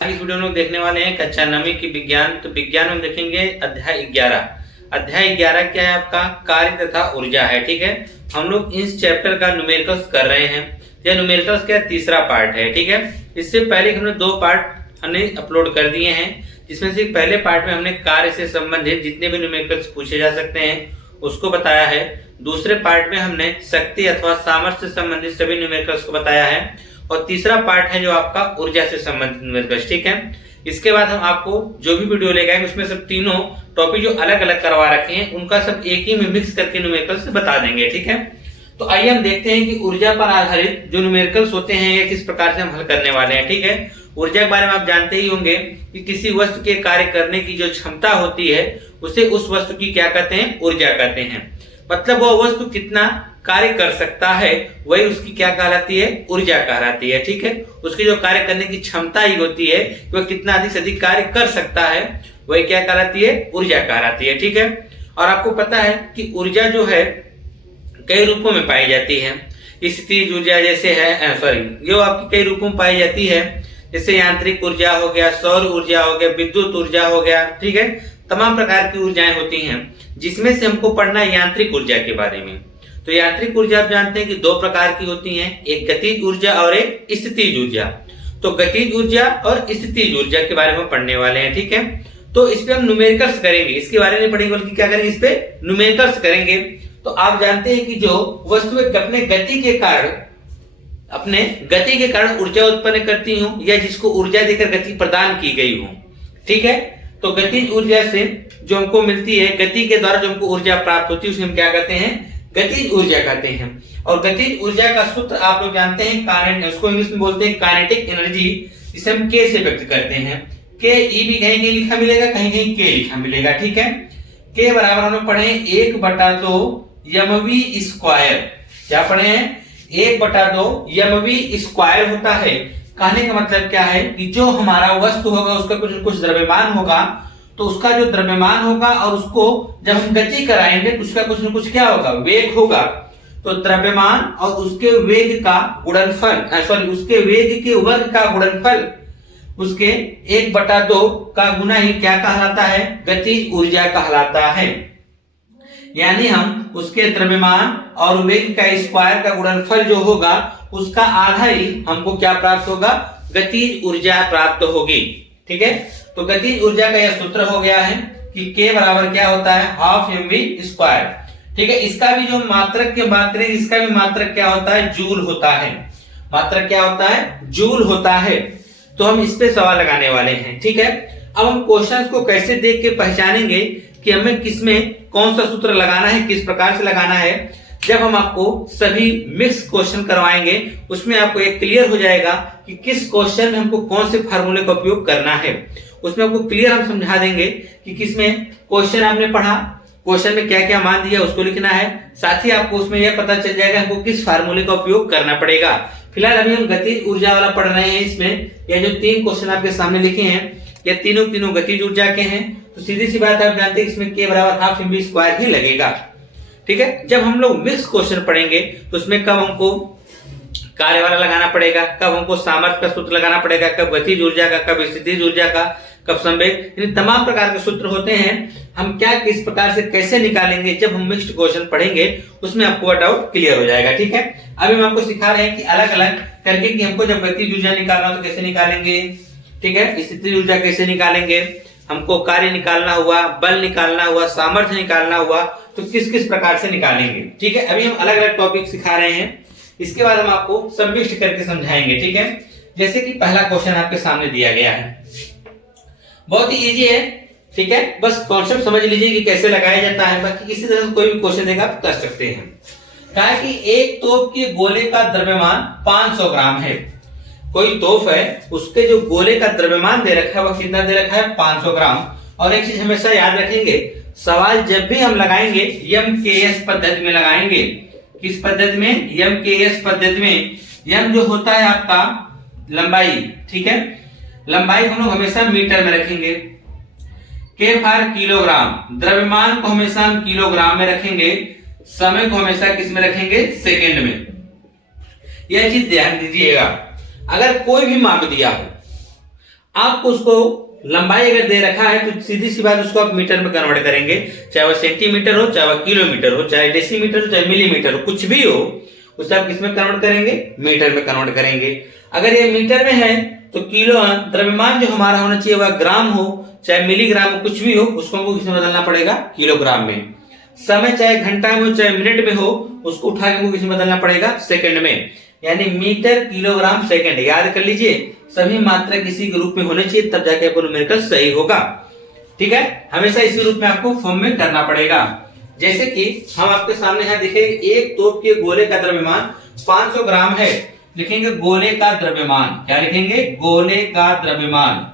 इस वीडियो में लोग देखने वाले हैं कक्षा 9वीं की विज्ञान। तो विज्ञान में देखेंगे अध्याय 11। अध्याय 11 क्या है? आपका कार्य तथा ऊर्जा है। ठीक है, हम लोग इस चैप्टर का न्यूमेरिकल्स कर रहे हैं। यह न्यूमेरिकल्स का तीसरा पार्ट है। ठीक है, इससे पहले हमने 2 पार्ट हमने अपलोड कर दिए हैं, जिसमें से पहले पार्ट में हमने कार्य से संबंधित जितने भी न्यूमेरिकल्स पूछे जा सकते हैं उसको बताया है। दूसरे पार्ट में हमने शक्ति अथवा सामर्थ्य से संबंधित सभी न्यूमेरिकल्स को बताया है। और तीसरा पार्ट है जो आपका ऊर्जा से संबंधित न्यूमेरिकल्स। ठीक है, इसके बाद हम आपको जो भी वीडियो ले गए उसमें सब तीनों टॉपिक जो अलग अलग करवा रखे हैं उनका सब एक ही में मिक्स करके न्यूमेरिकल्स बता देंगे। ठीक है, तो आइए हम देखते हैं कि ऊर्जा पर आधारित जो न्यूमेरिकल्स होते हैं ये किस प्रकार से हम हल करने वाले हैं। ठीक है, ऊर्जा के बारे में आप जानते ही होंगे कि किसी वस्तु के कार्य करने की जो क्षमता होती है उसे उस वस्तु की क्या कहते हैं? ऊर्जा कहते हैं। मतलब वह वस्तु कितना कार्य कर सकता है वही उसकी क्या कहलाती है? ऊर्जा कहलाती है। ठीक है, उसकी जो कार्य करने की क्षमता ही होती है वह कितना अधिक से अधिक कार्य कर सकता है वही क्या कहलाती है? ऊर्जा कहलाती है। ठीक है, और आपको पता है कि ऊर्जा जो है कई रूपों में पाई जाती है। स्थितिज ऊर्जा जैसे है जो आपकी कई रूपों में पाई जाती है, जैसे यांत्रिक ऊर्जा हो गया, सौर ऊर्जा हो गया, विद्युत ऊर्जा हो गया। ठीक है, तमाम प्रकार की ऊर्जाएं होती हैं, जिसमें से हमको पढ़ना है यांत्रिक ऊर्जा के बारे में। तो यांत्रिक ऊर्जा आप जानते हैं कि 2 प्रकार की होती हैं, एक गतिज ऊर्जा और एक स्थितिज ऊर्जा। तो गतिज ऊर्जा और स्थितिज ऊर्जा के बारे में पढ़ने वाले हैं। ठीक है, तो इस पे हम न्यूमेरिकल्स करेंगे, इसके बारे में पढ़ेंगे बल्कि क्या करेंगे? इस पे न्यूमेरिकल्स करेंगे। तो आप जानते हैं कि जो वस्तु अपने गति के कारण ऊर्जा उत्पन्न करती हूँ या जिसको ऊर्जा देकर गति प्रदान की गई हो। ठीक है, तो गतिज ऊर्जा से जो हमको मिलती है, गति के द्वारा जो हमको ऊर्जा प्राप्त होती है उसे हम क्या कहते हैं? गतिज ऊर्जा कहते हैं। और गतिज ऊर्जा का सूत्र आप लोग जानते हैं, उसको इंग्लिश में बोलते हैं काइनेटिक एनर्जी, जिसे हम के से व्यक्त करते हैं। के ई भी कहीं लिखा मिलेगा, कहीं के लिखा मिलेगा। ठीक है, के बराबर हम लोग पढ़े 1/2 mv स्क्वायर। क्या पढ़े हैं? 1/2 mv स्क्वायर होता है। कहने का मतलब क्या है कि जो हमारा वस्तु होगा उसका कुछ द्रव्यमान होगा, तो उसका जो द्रव्यमान होगा और उसको जब हम गति कराएंगे तो उसका कुछ न कुछ क्या होगा? वेग होगा। तो द्रव्यमान और उसके वेग का गुणनफल उसके वेग के वर्ग का गुणनफल उसके 1/2 का गुना ही क्या कहलाता है? गतिज ऊर्जा कहलाता है। यानी हम उसके द्रव्यमान और वेग का स्क्वायर का गुणनफल जो होगा उसका आधा ही हमको क्या प्राप्त होगा? गतिज ऊर्जा प्राप्त होगी। ठीक है, तो गतिज ऊर्जा का यह सूत्र हो गया है कि के बराबर क्या होता है? 12 mv स्क्वायर। ठीक है, इसका भी जो मात्रक की बात करें, इसका भी मात्रक क्या होता है? जूल होता है। मात्रक क्या होता है? जूल होता है। तो हम इस पे सवाल लगाने वाले हैं। ठीक है, अब हम क्वेश्चंस को कैसे देख के पहचानेंगे कि हमें किसमें कौन सा सूत्र लगाना है, किस प्रकार से लगाना है? जब हम आपको सभी मिक्स क्वेश्चन करवाएंगे उसमें आपको एक क्लियर हो जाएगा कि किस क्वेश्चन में हमको कौन से फार्मूले का उपयोग करना है। उसमें आपको क्लियर हम समझा देंगे कि किसमें क्वेश्चन आपने पढ़ा, क्वेश्चन में क्या क्या मान दिया उसको लिखना है। साथ ही आपको उसमें यह पता चल जाएगा हमको किस फार्मूले का उपयोग करना पड़ेगा। फिलहाल अभी हम गतिज ऊर्जा वाला पढ़ रहे हैं। इसमें यह जो 3 क्वेश्चन आपके सामने लिखे हैं ये तीनों गतिज ऊर्जा के हैं। तो सीधी सी बात आप जानते हैं इसमें के बराबर 12 mv स्क्वायर ही लगेगा। ठीक है, जब हम लोग मिक्स क्वेश्चन पढ़ेंगे तो उसमें कब हमको कार्य वाला लगाना पड़ेगा, कब हमको सामर्थ्य का सूत्र लगाना पड़ेगा, कब गतिज ऊर्जा का, कब स्थितिज ऊर्जा का, कब संवेग, इन तमाम प्रकार के सूत्र होते हैं। हम क्या किस प्रकार से कैसे निकालेंगे जब हम मिक्स्ड क्वेश्चन पढ़ेंगे उसमें आपको डाउट क्लियर हो जाएगा। ठीक है, अभी हम आपको सिखा रहे हैं कि अलग अलग करके कि हमको जब गतिज ऊर्जा निकालना हो तो कैसे निकालेंगे। ठीक है, स्थितिज ऊर्जा कैसे निकालेंगे, हमको कार्य निकालना हुआ, बल निकालना हुआ, सामर्थ्य निकालना हुआ, तो किस किस प्रकार से निकालेंगे। ठीक है, अभी हम अलग अलग टॉपिक सिखा रहे हैं, इसके बाद हम आपको सम्मिश्र करके समझाएंगे। ठीक है, जैसे कि पहला क्वेश्चन आपके सामने दिया गया है, बहुत ही इजी है। ठीक है, बस कॉन्सेप्ट समझ लीजिए कि कैसे लगाया जाता है, बाकी किसी तरह से कोई भी क्वेश्चन देगा आप कर सकते हैं। कहा कि एक तोप के गोले का द्रव्यमान 500 ग्राम है। कोई तोप है, उसके जो गोले का द्रव्यमान दे रखा है वह कितना दे रखा है? 500 ग्राम। और एक चीज हमेशा याद रखेंगे, सवाल जब भी हम लगाएंगे MKS पद्धति में लगाएंगे। किस पद्धति में? MKS पद्धति में। M जो होता है आपका लंबाई। ठीक है, लंबाई हम लोग हमेशा मीटर में रखेंगे। K फॉर किलोग्राम, द्रव्यमान को हमेशा हम किलोग्राम में रखेंगे, समय को हमेशा किस में रखेंगे? सेकंड में। यह चीज ध्यान दीजिएगा। अगर कोई भी माप दिया हो आपको उसको लंबाई अगर दे रखा है तो सीधी सी बात उसको आप मीटर में कन्वर्ट करेंगे, चाहे वह सेंटीमीटर हो, चाहे वह किलोमीटर हो, चाहे डेसीमीटर हो, चाहे मिलीमीटर हो, कुछ भी हो उसे आप किसमें कन्वर्ट करेंगे, मीटर में कन्वर्ट करेंगे। अगर ये मीटर में है तो किलो द्रव्यमान जो हमारा होना चाहिए वह ग्राम हो, चाहे मिलीग्राम हो, कुछ भी हो, उसको हमको किसमें बदलना पड़ेगा, किलोग्राम में। समय चाहे घंटा में हो चाहे मिनट में हो, उसको उठा के हमको किसमें बदलना पड़ेगा, सेकंड में। यानी मीटर किलोग्राम सेकंड, याद कर लीजिए सभी मात्रा किसी के रूप में होने चाहिए, तब जाके आपको न्यूमेरिकल सही होगा। ठीक है, हमेशा इसी रूप में आपको फॉर्म में करना पड़ेगा। जैसे कि हम आपके सामने यहाँ देखेंगे एक तोप के गोले का द्रव्यमान 500 ग्राम है, लिखेंगे गोले का द्रव्यमान। क्या लिखेंगे, गोले का द्रव्यमान,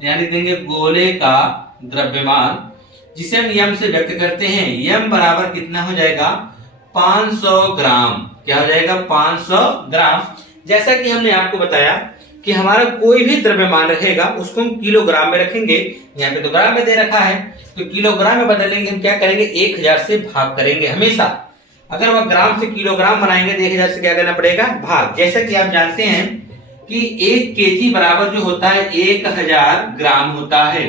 यानी देंगे गोले का द्रव्यमान, जिसे हम यम से व्यक्त करते हैं। यम बराबर कितना हो जाएगा, 500 ग्राम। क्या हो जाएगा, 500 ग्राम। जैसा कि हमने आपको बताया कि हमारा कोई भी द्रव्यमान रहेगा उसको हम किलोग्राम में रखेंगे, यहाँ पे तो ग्राम में दे रखा है तो किलोग्राम में बदलेंगे, हम क्या करेंगे 1000 से भाग करेंगे हमेशा। अगर वह ग्राम से किलोग्राम बनाएंगे तो 1000 से क्या करना पड़ेगा, भाग। जैसा कि आप जानते हैं कि 1 केजी बराबर जो होता है 1000 ग्राम होता है।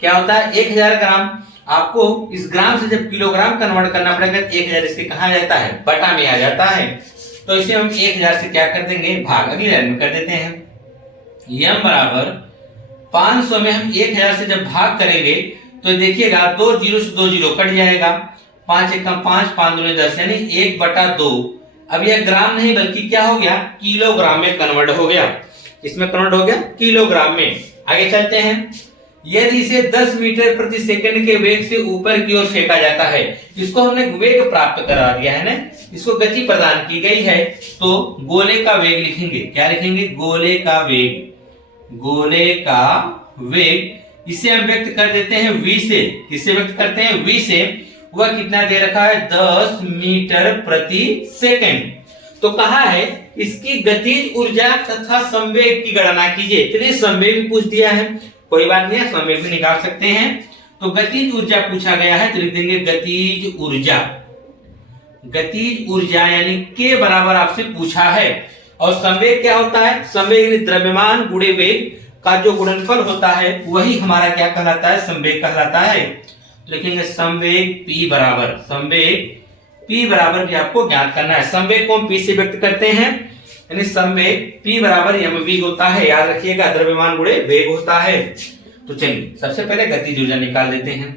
क्या होता है, 1000 ग्राम। आपको इस ग्राम से जब किलोग्राम कन्वर्ट करना पड़ेगा, 1000 इसके कहा जाता है, बटा में आ जाता है, तो इसे हम 1000 से क्या कर देंगे, भाग। अगली लाइन में कर देते हैं, यम बराबर 500 में हम 1000 से जब भाग करेंगे तो देखिएगा 2 जीरो से 2 जीरो कट जाएगा, 5 एकम 5, 5 दूनी 10, यानी 1/2। अब यह ग्राम नहीं बल्कि क्या हो गया, किलोग्राम में कन्वर्ट हो गया। इसमें कन्वर्ट हो गया किलोग्राम में। आगे चलते हैं, यदि इसे 10 मीटर प्रति सेकंड के वेग से ऊपर की ओर फेंका जाता है, इसको हमने वेग प्राप्त करा दिया है ना, इसको गति प्रदान की गई है, तो गोले का वेग लिखेंगे। क्या लिखेंगे, गोले का वेग। गोले का वेग इसे हम व्यक्त कर देते हैं v से। किससे व्यक्त करते हैं, v से। वह कितना दे रखा है, 10 मीटर प्रति सेकंड। तो कहा है इसकी गतिज ऊर्जा तथा संवेग की गणना कीजिए। चलिए संवेग भी पूछ दिया है, कोई बात नहीं है, संवेग भी निकाल सकते हैं। तो गतिज ऊर्जा पूछा गया है तो लिख देंगे गतिज ऊर्जा। गतिज ऊर्जा यानी के बराबर आपसे पूछा है। और संवेग क्या होता है, संवेग द्रव्यमान गुणे वेग का जो गुणनफल होता है वही हमारा क्या कहलाता है, संवेग कहलाता है। तो लिखेंगे संवेग P बराबर, संवेग P बराबर भी आपको ज्ञात करना है। संवेग को हम P से व्यक्त करते हैं, यानी संवेग P बराबर mv होता है। याद रखिएगा द्रव्यमान गुणे वेग होता है। तो चलिए सबसे पहले गतिज ऊर्जा निकाल देते हैं।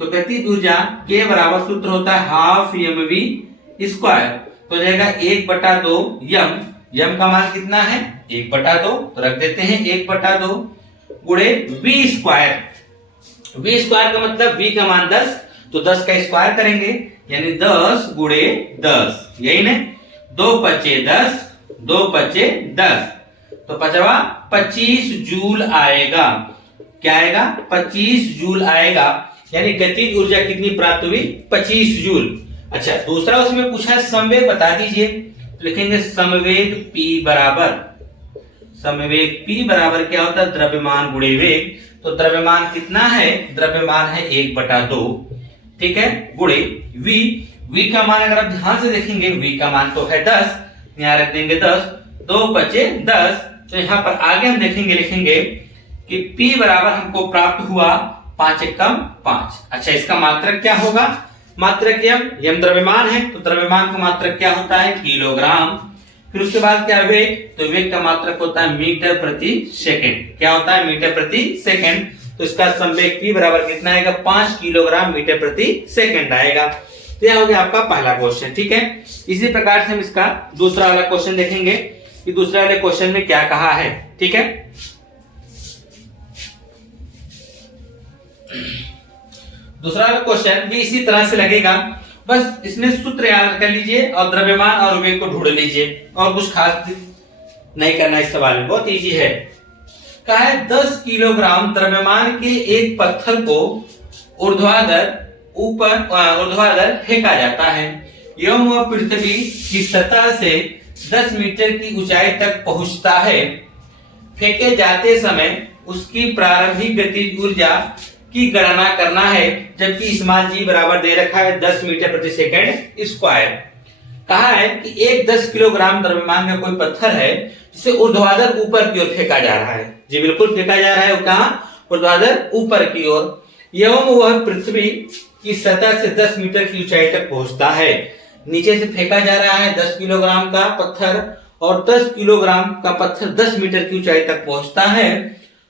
तो गतिज ऊर्जा के बराबर सूत्र होता है हाफ mv स्क्वायर, तो जाएगा 1/2 यम। यम का मान कितना है, 1/2, तो रख देते हैं 1/2 गुणे v स्क्वायर। v स्क्वायर का मतलब v का मान 10, तो 10 का स्क्वायर करेंगे, यानी 10 गुणे 10, यही ना, 2 पचे 10, 2 पचे 10, तो 25 जूल आएगा। क्या आएगा, 25 जूल आएगा। यानी गतिज ऊर्जा कितनी प्राप्त हुई, 25 जूल। अच्छा, दूसरा उसमें पूछा है संवेग बता दीजिए, तो लिखेंगे संवेग P बराबर, संवेग P बराबर क्या होता है, द्रव्यमान गुणे वेग। तो द्रव्यमान कितना है, द्रव्यमान है 1/2, ठीक है, गुणे v। v का मान अगर आप ध्यान से देखेंगे, v का मान तो है 10, यहाँ रख देंगे 10, 2 पचे 10। तो यहाँ पर आगे हम देखेंगे, लिखेंगे कि P बराबर हमको प्राप्त हुआ 5 एकम 5। अच्छा, इसका मात्रक क्या होगा, मात्रक यम द्रव्यमान है, तो द्रव्यमान का मात्रक क्या होता है, किलोग्राम। फिर उसके बाद क्या वेग, तो वेग का मात्रक होता है मीटर प्रति सेकंड। क्या होता है, मीटर प्रति सेकंड। तो इसका संवेग P बराबर कितना आएगा, 5 किलोग्राम मीटर प्रति सेकंड आएगा। तो यह हो गया आपका पहला क्वेश्चन, ठीक है। इसी प्रकार से हम इसका दूसरा वाला क्वेश्चन देखेंगे कि दूसरे वाले क्वेश्चन में क्या कहा है, ठीक है। दूसरा क्वेश्चन भी इसी तरह से लगेगा, बस इसमें सूत्र याद कर लीजिए और द्रव्यमान और वेग को ढूंढ लीजिए, और कुछ खास नहीं करना इस सवाल में, बहुत इजी है। कहा है 10 किलोग्राम द्रव्यमान के एक पत्थर को ऊर्ध्वाधर फेंका जाता है एवं वह पृथ्वी की सतह से 10 मीटर की ऊंचाई तक पहुंचता है। फेंके जाते समय उसकी प्रारंभिक गतिज ऊर्जा की गणना करना है, जबकि स्मॉल g बराबर दे रखा है 10 मीटर प्रति सेकंड स्क्वायर। कहा है कि एक 10 किलोग्राम द्रव्यमान का कोई पत्थर है जिसे ऊर्ध्वाधर ऊपर की ओर फेंका जा रहा है। जी बिल्कुल फेंका जा रहा है, वो कहां, ऊर्ध्वाधर ऊपर की ओर, एवं वह पृथ्वी की सतह से 10 मीटर की ऊंचाई तक पहुंचता है। नीचे से फेंका जा रहा है 10 किलोग्राम का पत्थर, और 10 किलोग्राम का पत्थर 10 मीटर की ऊंचाई तक पहुंचता है।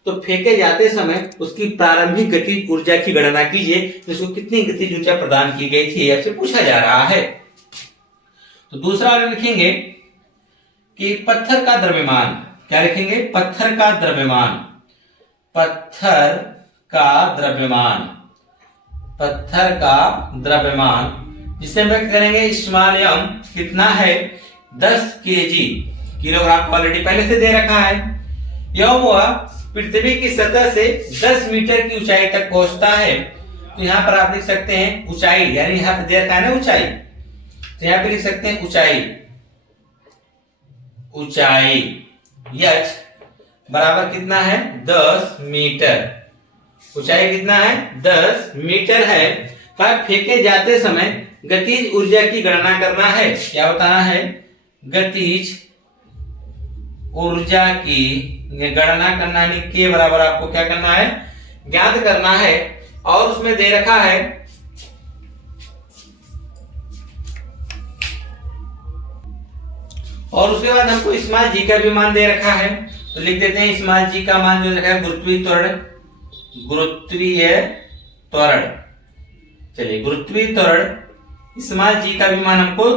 तो फेंके जाते समय उसकी प्रारंभिक गतिज ऊर्जा की गणना कीजिए, जिसको कितनी गतिज ऊर्जा प्रदान की गई थी, आपसे पूछा जा रहा है। तो दूसरा वाला लिखेंगे कि पत्थर का द्रव्यमान, क्या लिखेंगे, पत्थर का द्रव्यमान, पत्थर का द्रव्यमान, पत्थर का द्रव्यमान जिसे हम व्यक्त करेंगे स्मॉल m, कितना है, 10 केजी, किलोग्राम ऑलरेडी पहले से दे रखा है। यह वह पृथ्वी की सतह से 10 मीटर की ऊंचाई तक पहुंचता है। तो यहां पर आप लिख सकते हैं ऊंचाई, यानी यहां पर दे रखा है ना ऊंचाई, तो यहां पे लिख सकते हैं ऊंचाई, ऊंचाई h बराबर कितना है, 10 मीटर, ऊंचाई कितना है, 10 मीटर है। पर फेंके जाते समय गतिज ऊर्जा की गणना करना है, क्या बताना है, गतिज ऊर्जा की गणना करना है, के बराबर आपको क्या करना है, ज्ञात करना है। और उसमें दे रखा है और उसके बाद हमको स्मॉल जी का भी मान दे रखा है, तो लिख देते हैं स्मॉल जी का मान जो रखा है गुरुत्वीय त्वरण, गुरुत्वीय त्वरण, चलिए गुरुत्वीय त्वरण स्मॉल जी का भी मान हमको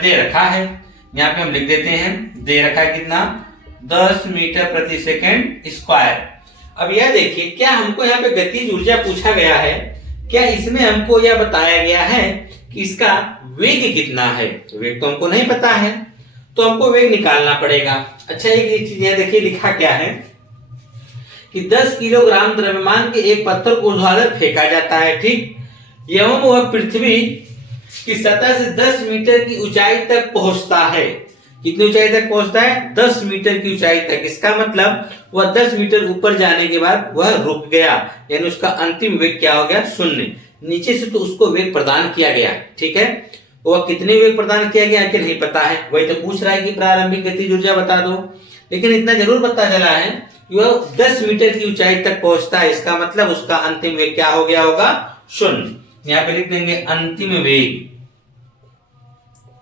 दे रखा है, यहाँ पे हम लिख देते हैं, दे रखा है कितना, 10 मीटर प्रति सेकंड स्क्वायर। अब यह देखिए, क्या हमको यहाँ पे गतिज ऊर्जा पूछा गया है, क्या इसमें हमको यह बताया गया है कि इसका वेग कितना है, वेग तो हमको नहीं पता है, तो हमको वेग निकालना पड़ेगा। अच्छा एक चीज यह देखिए लिखा क्या है कि 10 किलोग्राम द्रव्यमान के एक पत्थर को ऊर्ध्वाधर फेंका जाता है, ठीक, एवं वह पृथ्वी की सतह से 10 मीटर की ऊंचाई तक पहुंचता है। कितनी ऊंचाई तक पहुंचता है, 10 मीटर की ऊंचाई तक। इसका मतलब वह 10 मीटर ऊपर जाने के बाद वह रुक गया, यानी उसका अंतिम वेग क्या हो गया, 0। नीचे से तो उसको वेग प्रदान किया गया, ठीक है, वह कितने वेग प्रदान किया गया कि नहीं पता है, वही तो पूछ रहा है कि प्रारंभिक गतिज ऊर्जा बता दो। लेकिन इतना जरूर पता चला है कि वह 10 मीटर की ऊंचाई तक पहुंचता है, इसका मतलब उसका अंतिम वेग क्या हो गया होगा, 0। यहाँ पे लिख देंगे अंतिम वेग,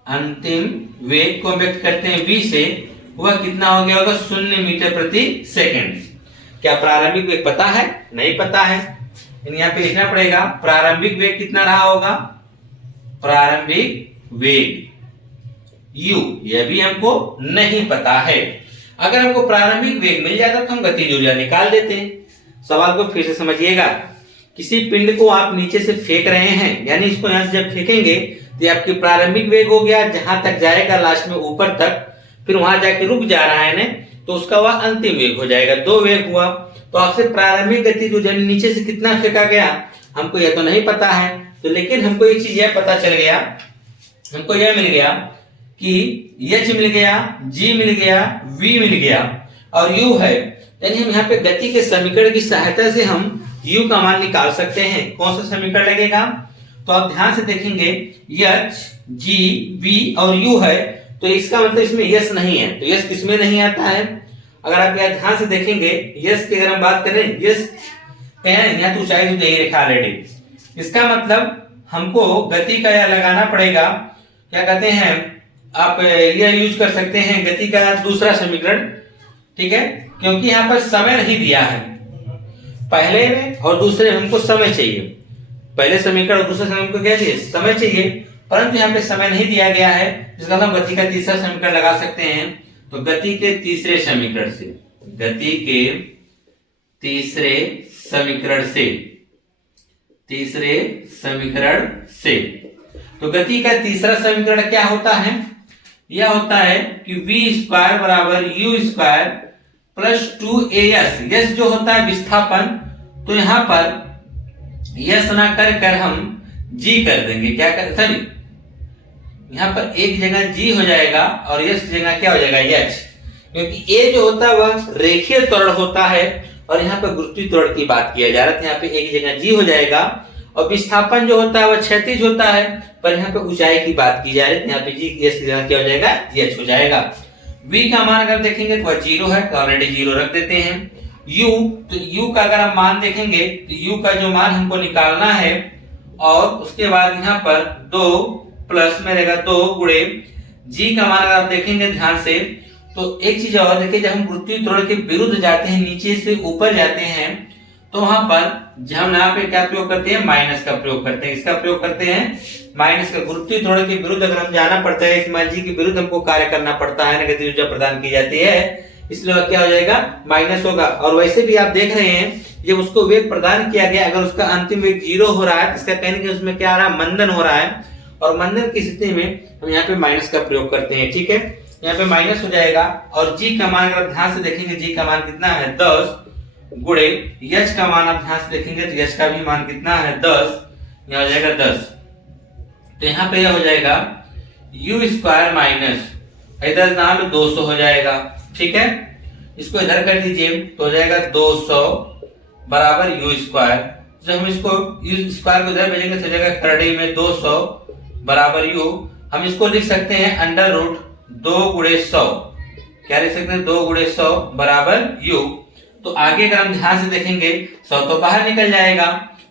अंतिम वेग को व्यक्त करते हैं v से, वह कितना हो गया होगा, 0 मीटर प्रति सेकंड। क्या प्रारंभिक वेग पता है, नहीं पता है, यहाँ पे लिखना पड़ेगा प्रारंभिक वेग कितना रहा होगा, प्रारंभिक वेग u, यह भी हमको नहीं पता है। अगर हमको प्रारंभिक वेग मिल जाता तो हम गतिज ऊर्जा निकाल देते हैं। सवाल को फिर से समझिएगा, किसी पिंड को आप नीचे से फेंक रहे हैं, यानी इसको यहां से जब फेंकेंगे तो आपकी प्रारंभिक वेग हो गया, जहां तक जाएगा लास्ट में ऊपर तक, फिर वहां जाके रुक जा रहा है ना, तो उसका वह अंतिम वेग हो जाएगा, 2 वेग हुआ। तो आपसे प्रारंभिक गतिज ऊर्जा नीचे से कितना फेंका गया हमको यह तो नहीं पता है, तो लेकिन हमको एक चीज यह पता चल गया, हमको यह मिल गया कि h मिल गया, g मिल गया, v मिल गया और u है। यानी हम यहाँ पे गति के समीकरण की सहायता से हम u का मान निकाल सकते हैं। कौन सा समीकरण लगेगा, तो आप ध्यान से देखेंगे h, g, v और u है, तो इसका मतलब इसमें यस नहीं है, तो यस किसमें नहीं आता है। अगर आप यहाँ ध्यान से देखेंगे यस की अगर हम बात करें, यस यहाँ तो ऊंचाई तो दे ही रखा ऑलरेडी, इसका मतलब हमको गति का यह लगाना पड़ेगा, क्या कहते हैं आप यह यूज कर सकते हैं गति का दूसरा समीकरण, ठीक है, क्योंकि यहाँ पर समय नहीं दिया है, पहले में और दूसरे में हमको समय चाहिए, पहले समीकरण और दूसरे समीकरण को क्या चाहिए, समय चाहिए, परंतु यहाँ पे समय नहीं दिया गया है, जिसका हम गति का तीसरा समीकरण लगा सकते हैं। तो गति के तीसरे समीकरण से, गति के तीसरे समीकरण से, तीसरे समीकरण से, तो गति का तीसरा समीकरण क्या होता है, यह होता है कि v स्क्वायर बराबर u square plus 2as, yes जो होता है विस्थापन, तो यहाँ पर यस ना कर हम g कर देंगे, क्या कर, सॉरी यहाँ पर एक जगह g हो जाएगा और यस की जगह क्या हो जाएगा h, क्योंकि a जो होता है वह रेखीय त्वरण होता है और यहाँ पर गुरुत्वीय त्वरण की बात किया जा रहा है, तो यहाँ पे एक जगह g हो जाएगा और विस्थापन जो होता है वह क्षैतिज होता है, पर यहाँ पे ऊंचाई की बात की जा रही है, यहाँ पे जी यस की जगह क्या हो जाएगा, h हो जाएगा। v का मान अगर देखेंगे तो वह 0 है, तो ऑलरेडी 0 रख देते हैं। u, तो u का अगर हम मान देखेंगे तो u का जो मान हमको निकालना है, और उसके बाद यहाँ पर 2 प्लस में रहेगा 2 गुणे g का मान अगर आप देखेंगे ध्यान से, तो एक चीज और देखिए, जब हम गुरुत्वीय त्वरण के विरुद्ध जाते हैं, नीचे से ऊपर जाते हैं, तो वहां पर हम यहाँ पे क्या प्रयोग करते हैं, माइनस का प्रयोग करते हैं। इसका प्रयोग करते हैं माइनस का। गुरुत्वीय त्वरण के विरुद्ध अगर हम जाना पड़ता है, इस जी के विरुद्ध हमको कार्य करना पड़ता है, गतिज ऊर्जा प्रदान की जाती है, इसलिए क्या हो जाएगा, माइनस होगा। और वैसे भी आप देख रहे हैं, जब उसको वेग प्रदान किया गया, अगर उसका अंतिम वेग 0 हो रहा है, इसका कहने के उसमें क्या आ रहा है, मंदन हो रहा है, और मंदन की स्थिति में हम यहाँ पे माइनस का प्रयोग करते हैं। ठीक है, यहाँ पे माइनस हो जाएगा, और जी का मान अगर ध्यान से देखेंगे, जी का मान कितना है, 10 गुणे यच का मान आप ध्यान से देखेंगे तो यच का भी मान कितना है, 10, यह हो जाएगा 10। तो यहाँ पे यह हो जाएगा u स्क्वायर माइनस इधर नाम 200 हो जाएगा। ठीक है, इसको इधर कर दीजिए तो हो जाएगा 200 बराबर u स्क्वायर। जब हम इसको u स्क्वायर को इधर भेजेंगे तो हो जाएगा करड़ी में 200 बराबर u। हम इसको लिख सकते हैं अंडर रूट 2 गुणे 100, क्या लिख सकते हैं, 2 गुणे 100 बराबर u। तो आगे अगर हम ध्यान से देखेंगे 100 तो बाहर निकल जाएगा,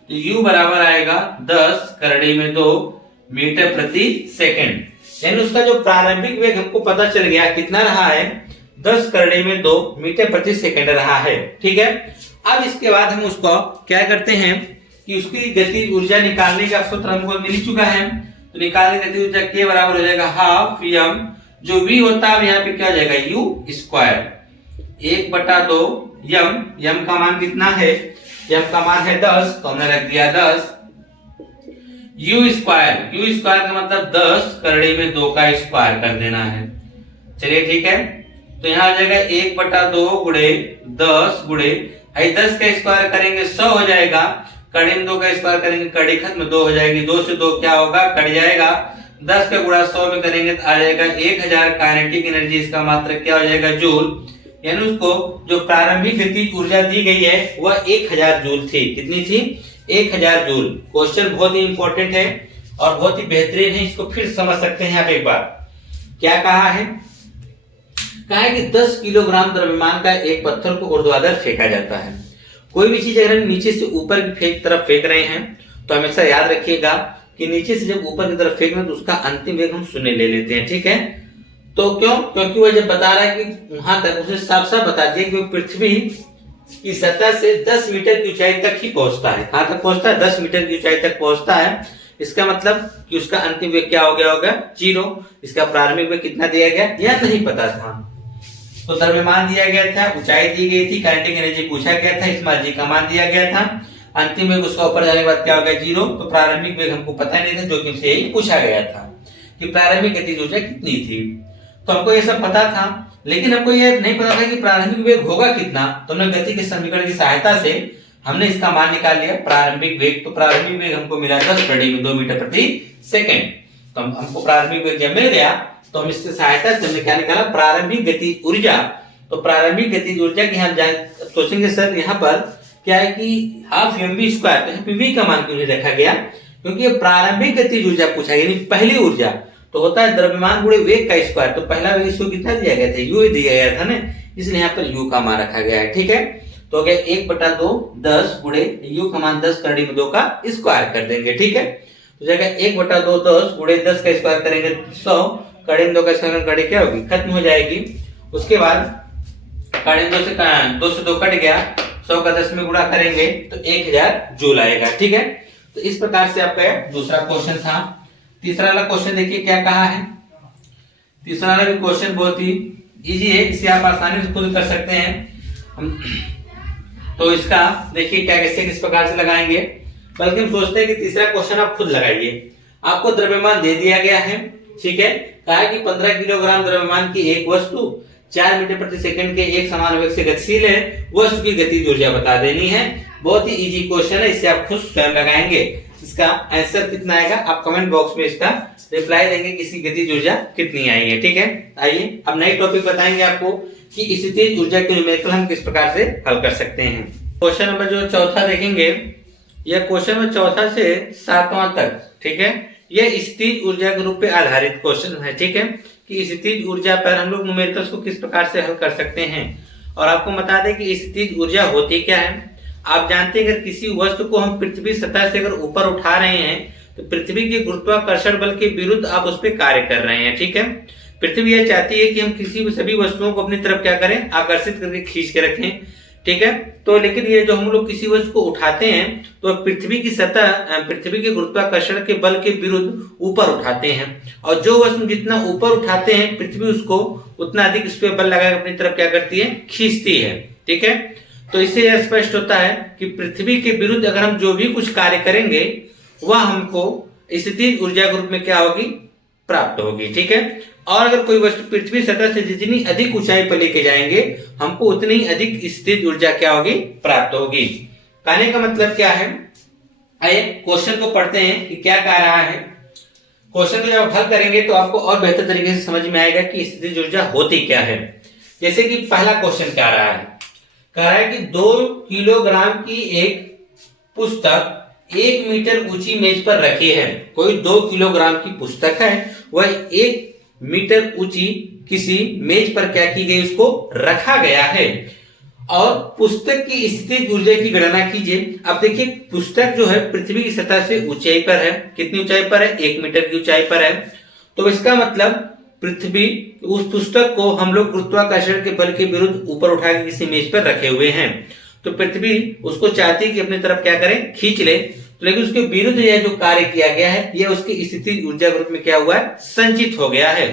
तो u बराबर आएगा 10 करड़ी में 2 मीटर प्रति सेकंड। यानी उसका जो प्रारंभिक वेग हमको पता चल गया कितना रहा है, 10 करड़ी में 2 मीटर प्रति सेकंड रहा है। ठीक है, अब इसके बाद हम उसको क्या करते हैं कि उसकी गतिज ऊर्जा निकालने का सूत्र हमको मिल चुका है। तो निकालने गतिज ऊर्जा k बराबर हो जाएगा हाफ m, जो v होता है यहाँ पे क्या हो जाएगा, u स्क्वायर 1/2 m का मान कितना है, m का मान है 10, तो हमने रख दिया 10 u स्क्वायर का मतलब 10 करड़ी में 2 का स्क्वायर कर देना है। चलिए ठीक है, तो यहाँ आ जाएगा 1/2 गुणे 10 गुणे 10 का स्क्वायर करेंगे 100 हो जाएगा, कड़ी में 2 का स्क्वायर करेंगे, कड़ी खत्म 2 हो जाएगी, 2 से 2 क्या होगा, कट जाएगा, 10 का गुणा 100 में करेंगे तो आ जाएगा 1000 काइनेटिक एनर्जी। इसका मात्रक क्या हो जाएगा, जूल। यानी उसको जो प्रारंभिक गतिज ऊर्जा दी गई है वह 1000 जूल थी। कितनी थी, 1000 जूल। क्वेश्चन बहुत ही इंपॉर्टेंट है और बहुत ही बेहतरीन है, इसको फिर समझ सकते हैं आप एक बार। क्या कहा है, कहा है कि 10 किलोग्राम द्रव्यमान का एक पत्थर को ऊर्ध्वाधर फेंका जाता है। कोई भी चीज अगर हम नीचे से ऊपर की तरफ फेंक रहे हैं तो हमेशा याद रखिएगा कि नीचे से जब ऊपर की तरफ फेंकना तो उसका अंतिम वेग हम शून्य ले लेते हैं। ठीक है, तो क्यों, क्योंकि वह जब बता रहा है कि वहां तक, उसे साफ साफ बता दिया कि पृथ्वी की सतह से 10 मीटर की ऊंचाई तक ही पहुंचता है। कहां तक पहुंचता है, 10 मीटर की ऊंचाई तक पहुंचता है। इसका मतलब कि उसका अंतिम वेग क्या हो गया होगा, 0। इसका प्रारंभिक वेग कितना दिया गया, यह नहीं पता था। तो द्रव्यमान दिया गया था, ऊंचाई दी गई थी, काइनेटिक एनर्जी पूछा गया था, इसमें जी का मान दिया गया था, अंतिम वेग उसका ऊपर जाने के बाद क्या हो गया, 0। तो प्रारंभिक वेग हमको पता नहीं था, जो कि हमसे यही पूछा गया था कि प्रारंभिक गतिज ऊर्जा कितनी थी। तो हमको ये सब पता था, लेकिन हमको ये नहीं पता था कि प्रारंभिक वेग होगा कितना। तो हमने गति के समीकरण की सहायता से हमने इसका मान निकाल लिया, प्रारंभिक वेग। तो प्रारंभिक वेग हमको मिला 10 करड़ी में 2 मीटर प्रति सेकंड। तो हमको प्रारंभिक वेग जब मिल गया तो हम इसकी सहायता से हमने क्या निकाला, प्रारंभिक गतिज ऊर्जा। तो प्रारंभिक गतिज ऊर्जा की हम सोचेंगे सर यहाँ पर क्या है कि हाफ mv स्क्वायर, तो यहाँ पे v का मान क्यों नहीं रखा गया, क्योंकि ये प्रारंभिक गतिज ऊर्जा पूछा गया, यानी पहली ऊर्जा। तो होता है द्रव्यमान गुणे वेग का स्क्वायर, तो पहला वेग इसको कितना दिया गया था, u दिया गया था ना, इसलिए यहाँ पर u का मान रखा गया है। ठीक है, तो हो गया 1/2 10 गुणे u का मान 10 करड़ी में 2 का स्क्वायर कर देंगे। ठीक है, तो जाएगा 1/2 10 गुणे 10 का स्क्वायर करेंगे 100, कड़ी में 2 का स्क्वायर, कड़ी क्या होगी, खत्म हो जाएगी। उसके बाद कड़ी में 2 से 2 कट गया, 100 का 10 में गुणा करेंगे तो 1000 जूल आएगा। ठीक है, तो इस प्रकार से आपका दूसरा क्वेश्चन था। तीसरा वाला क्वेश्चन देखिए क्या कहा है। तीसरा वाला भी क्वेश्चन बहुत ही इजी है, इसे आप आसानी से खुद कर सकते हैं। तो इसका देखिए क्या कैसे किस प्रकार से लगाएंगे, बल्कि हम सोचते हैं कि तीसरा क्वेश्चन आप खुद लगाइए। आपको द्रव्यमान दे दिया गया है, ठीक है, कहा कि 15 किलोग्राम द्रव्यमान की एक वस्तु 4 मीटर प्रति सेकंड के एक समान वेग से गतिशील है, वस्तु की गतिज ऊर्जा बता देनी है। बहुत ही इजी क्वेश्चन है, इससे आप खुद स्वयं लगाएंगे। इसका आंसर कितना आएगा आप कमेंट बॉक्स में इसका रिप्लाई देंगे कि इसकी गतिज ऊर्जा कितनी आई है। ठीक है, आइए अब नई टॉपिक बताएंगे आपको कि स्थितिज ऊर्जा के न्यूमेरिकल हम किस प्रकार से हल कर सकते हैं। क्वेश्चन नंबर जो चौथा देखेंगे, यह क्वेश्चन नंबर चौथा से 7वां तक, ठीक है, यह स्थितिज ऊर्जा के रूप पे आधारित क्वेश्चन है। ठीक है, कि स्थितिज ऊर्जा पर हम लोग न्यूमेरिकल्स को किस प्रकार से हल कर सकते हैं। और आपको बता दें कि स्थितिज ऊर्जा होती क्या है। आप जानते हैं अगर किसी वस्तु को हम पृथ्वी सतह से अगर ऊपर उठा रहे हैं तो पृथ्वी के गुरुत्वाकर्षण बल के विरुद्ध आप उस पर कार्य कर रहे हैं, ठीक है। पृथ्वी यह चाहती है कि हम किसी भी सभी वस्तुओं को अपनी तरफ क्या करें, आकर्षित करके खींच के रखें, ठीक है। तो लेकिन ये जो हम लोग किसी वस्तु को उठाते हैं तो पृथ्वी की सतह पृथ्वी के गुरुत्वाकर्षण के बल के विरुद्ध ऊपर उठाते हैं, और जो वस्तु जितना ऊपर उठाते हैं पृथ्वी उसको उतना अधिक इस पर बल लगाकर अपनी तरफ क्या करती है, खींचती है, ठीक है। तो इससे यह स्पष्ट होता है कि पृथ्वी के विरुद्ध अगर हम जो भी कुछ कार्य करेंगे वह हमको स्थितिज ऊर्जा के रूप में क्या होगी, प्राप्त होगी, ठीक है। और अगर कोई वस्तु पृथ्वी सतह से जितनी अधिक ऊंचाई पर लेके जाएंगे हमको उतनी अधिक स्थितिज ऊर्जा क्या होगी, प्राप्त होगी। कहने का मतलब क्या है, आइए क्वेश्चन को पढ़ते हैं कि क्या कह रहा है। क्वेश्चन को जब हल करेंगे तो आपको और बेहतर तरीके से समझ में आएगा कि स्थितिज ऊर्जा होती क्या है। जैसे कि पहला क्वेश्चन कह रहा है कि 2 किलोग्राम की एक पुस्तक 1 मीटर ऊंची मेज पर रखी है। कोई 2 किलोग्राम की पुस्तक है, वह 1 मीटर ऊंची किसी मेज पर क्या की गई, उसको रखा गया है, और पुस्तक की स्थितिज ऊर्जा की गणना कीजिए। अब देखिए पुस्तक जो है पृथ्वी की सतह से ऊंचाई पर है, कितनी ऊंचाई पर है, 1 मीटर की ऊंचाई पर है। तो इसका मतलब पृथ्वी उस पुस्तक को हम लोग गुरुत्वाकर्षण के बल के विरुद्ध ऊपर उठा के किसी मेज पर रखे हुए हैं। तो पृथ्वी उसको चाहती है कि अपनी तरफ क्या करें, खींच ले, तो लेकिन उसके विरुद्ध यह जो कार्य किया गया है यह उसकी स्थितिज ऊर्जा के रूप में क्या हुआ है, संचित हो गया है।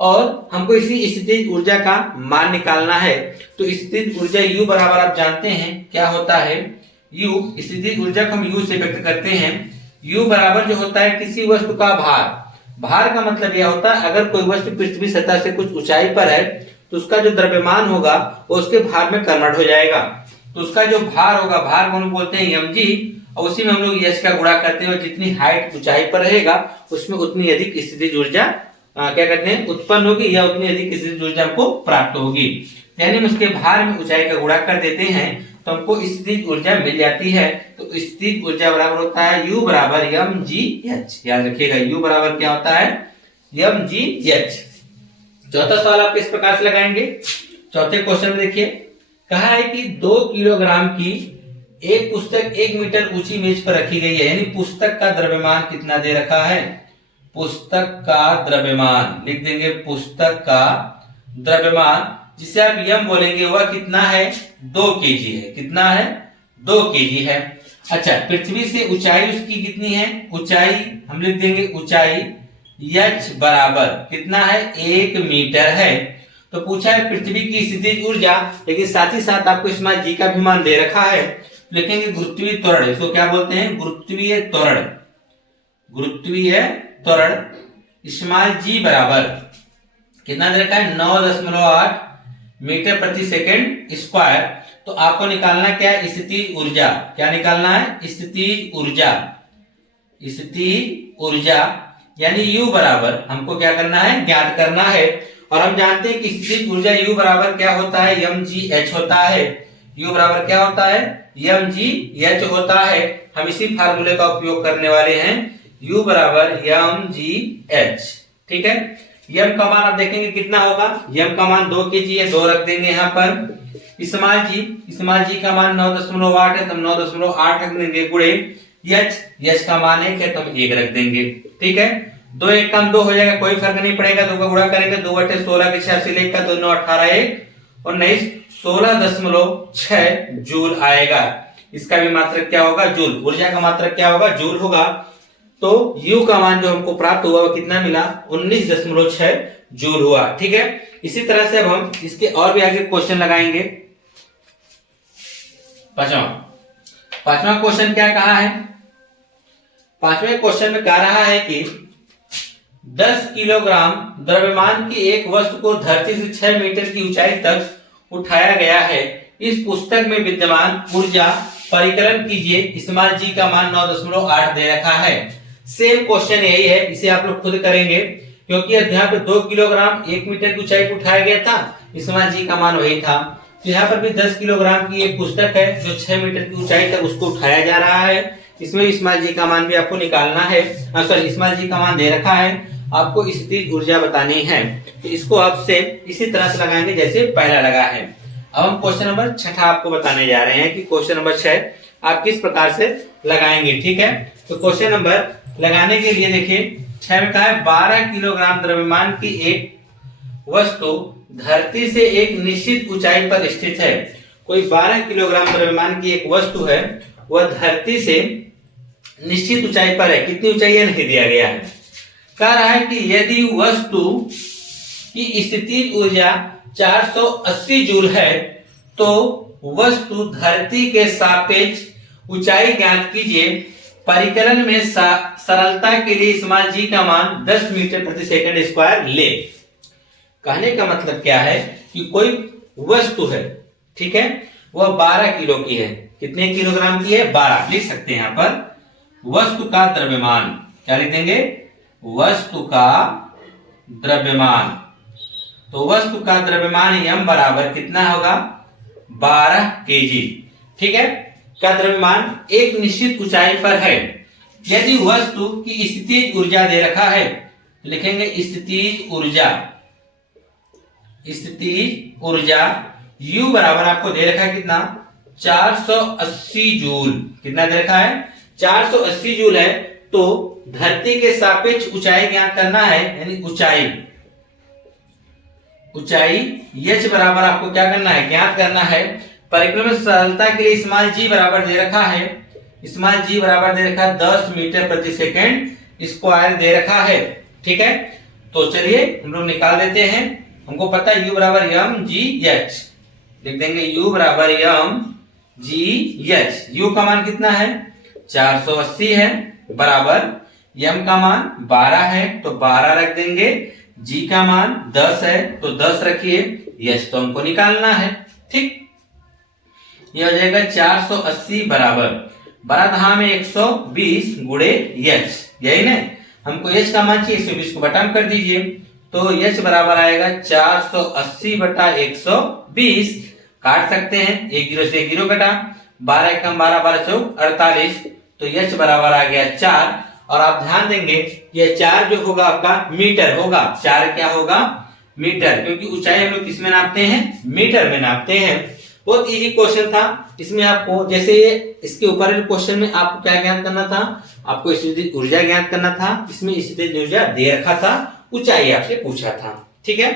और हमको इसी स्थितिज ऊर्जा का मान निकालना है। तो स्थितिज ऊर्जा U बराबर आप जानते हैं क्या होता है, U स्थितिज ऊर्जा को हम U से व्यक्त करते हैं। U बराबर जो होता है किसी वस्तु का भार। भार का मतलब यह होता है अगर कोई वस्तु पृथ्वी सतह से कुछ ऊंचाई पर है तो उसका जो द्रव्यमान होगा वो उसके भार में कन्वर्ट हो जाएगा। तो उसका जो भार होगा, भार को हम बोलते हैं mg, और उसी में हम लोग यश का गुणा करते हैं, जितनी हाइट ऊंचाई पर रहेगा उसमें उतनी अधिक स्थितिज ऊर्जा क्या कहते हैं, उत्पन्न होगी, या उतनी अधिक स्थितिज ऊर्जा हमको प्राप्त होगी। यानी हम उसके भार में ऊंचाई का गुणा कर देते हैं तो हमको स्थितिज ऊर्जा मिल जाती है। तो स्थितिज ऊर्जा बराबर होता है U बराबर mgh। याद रखिएगा U बराबर क्या होता है, mgh। चौथा सवाल आप इस प्रकार से लगाएंगे। चौथे क्वेश्चन में देखिए कहा है कि 2 किलोग्राम की एक पुस्तक 1 मीटर ऊंची मेज पर रखी गई है, यानी पुस्तक का द्रव्यमान कितना दे रखा है, पुस्तक का द्रव्यमान लिख देंगे, पुस्तक का द्रव्यमान जिसे आप यम बोलेंगे वह कितना है, 2 केजी है। कितना है, 2 केजी है। अच्छा, पृथ्वी से ऊंचाई उसकी कितनी है, ऊंचाई हम लिख देंगे, ऊंचाई h बराबर कितना है, 1 मीटर है। तो पूछा है पृथ्वी की स्थितिज ऊर्जा, लेकिन साथ ही साथ आपको इसमें जी का भी मान दे रखा है। लिखेंगे गुरुत्वीय त्वरण, इसको क्या बोलते हैं, गुरुत्वीय त्वरण। गुरुत्वीय त्वरण स्मॉल g बराबर कितना दे रखा है, 9.8 मीटर प्रति सेकंड स्क्वायर। तो आपको निकालना क्या है, स्थितिज ऊर्जा। क्या निकालना है, स्थितिज ऊर्जा। स्थितिज ऊर्जा यानी U बराबर हमको क्या करना है, ज्ञात करना है। और हम जानते हैं कि स्थितिज ऊर्जा U बराबर क्या होता है, mgh होता है। U बराबर क्या होता है, mgh होता है। हम इसी फार्मूले का उपयोग करने वाले हैं, U बराबर mgh, ठीक है। m का मान आप देखेंगे कितना होगा, m का मान 2 kg है, 2 रख देंगे यहाँ पर। स्मॉल g का मान 9.8 है, तो 9.8 रख देंगे, गुणे h का मान 1 है तो हम 1 रख देंगे, ठीक है। 2 1 कम 2 हो जाएगा, कोई फर्क नहीं पड़ेगा, 2 का गुणा करेंगे, 2 बटे 16 के 6 से लेकर 2 9 18 1 और 19 16.6 जूल आएगा। इसका भी मात्रक क्या होगा, जूल। ऊर्जा का मात्रक क्या होगा, जूल होगा। तो U का मान जो हमको प्राप्त हुआ वो कितना मिला, 19.6 जूल हुआ, ठीक है। इसी तरह से अब हम इसके और भी आगे क्वेश्चन लगाएंगे। पांचवा क्वेश्चन क्या कहा है, पांचवें क्वेश्चन में कह रहा है कि 10 किलोग्राम द्रव्यमान की एक वस्तु को धरती से 6 मीटर की ऊंचाई तक उठाया गया है। इस पुस्तक में विद्यमान ऊर्जा परिकलन कीजिए। स्मॉल g का मान 9.8 दे रखा है। सेम क्वेश्चन यही है, इसे आप लोग खुद करेंगे क्योंकि यहाँ पे 2 किलोग्राम 1 मीटर की ऊंचाई पर उठाया गया था, स्मॉल g का मान वही था। तो यहाँ पर भी 10 किलोग्राम की एक पुस्तक है जो 6 मीटर की ऊंचाई तक उसको उठाया जा रहा है। इसमें स्मॉल g का मान भी आपको निकालना है, सॉरी स्मॉल g का मान दे रखा है, आपको स्थितिज ऊर्जा बतानी है। तो इसको आप सेम इसी तरह से लगाएंगे जैसे पहला लगा है। अब हम क्वेश्चन नंबर 6 आपको बताने जा रहे हैं कि क्वेश्चन नंबर 6 आप किस प्रकार से लगाएंगे। ठीक है, तो क्वेश्चन नंबर लगाने के लिए देखिए 6 में कहा है 12 किलोग्राम द्रव्यमान की एक वस्तु धरती से एक निश्चित ऊंचाई पर स्थित है। कोई 12 किलोग्राम द्रव्यमान की एक वस्तु है, वह धरती से निश्चित ऊंचाई पर है। कितनी ऊंचाई है नहीं दिया गया है। कह रहा है कि यदि वस्तु की स्थितिज ऊर्जा 480 जूल है तो वस्तु धरती के सापेक्ष ऊंचाई ज्ञात कीजिए। परिकलन में सरलता के लिए इस्तेमाल जी का मान 10 मीटर प्रति सेकंड स्क्वायर ले। कहने का मतलब क्या है कि कोई वस्तु है, ठीक है, वह 12 किलो की है। कितने किलोग्राम की है? 12 लिख सकते हैं। यहां पर वस्तु का द्रव्यमान क्या लिख देंगे? वस्तु का द्रव्यमान। तो वस्तु का द्रव्यमान m बराबर कितना होगा? 12 केजी। ठीक है, का द्रव्यमान एक निश्चित ऊंचाई पर है। यदि वस्तु की स्थितिज ऊर्जा दे रखा है, लिखेंगे स्थितिज ऊर्जा। स्थितिज ऊर्जा U बराबर आपको दे रखा है कितना? 480 जूल। कितना दे रखा है? 480 जूल है। तो धरती के सापेक्ष ऊंचाई ज्ञात करना है, यानी ऊंचाई h बराबर आपको क्या करना है? ज्ञात करना है। परिकलन में सरलता के लिए स्मॉल g बराबर दे रखा है। स्मॉल g बराबर दे रखा है 10 मीटर प्रति सेकंड स्क्वायर दे रखा है। ठीक है, तो चलिए हम लोग निकाल देते हैं। हमको पता है u बराबर m g h। लिख देंगे u बराबर m g h। u का मान कितना है? 480 है, बराबर m का मान 12 है तो 12 रख देंगे। g का मान 10 है तो 10 रखिए। h तो हमको निकालना है। ठीक, यह हो जाएगा 480 बराबर 12 में 120 गुणे h, यही ना? हमको h का मान चाहिए, 120 को बटा कर दीजिए तो h बराबर आएगा 480 बटा 120। काट सकते हैं, एक 0 से 1 0 कटा, 12 कम 12 12 चौक 48, तो h बराबर आ गया 4। और आप ध्यान देंगे ये 4 जो होगा आपका मीटर होगा। 4 क्या होगा? मीटर, क्योंकि ऊंचाई हम लोग किसमें नापते हैं? मीटर में नापते हैं। बहुत इजी क्वेश्चन था। इसमें आपको जैसे ये इसके ऊपर क्वेश्चन में आपको क्या ज्ञात करना था? आपको स्थितिज ऊर्जा ज्ञात करना था। इसमें स्थितिज ऊर्जा दे रखा था, ऊंचाई आपसे पूछा था। ठीक है,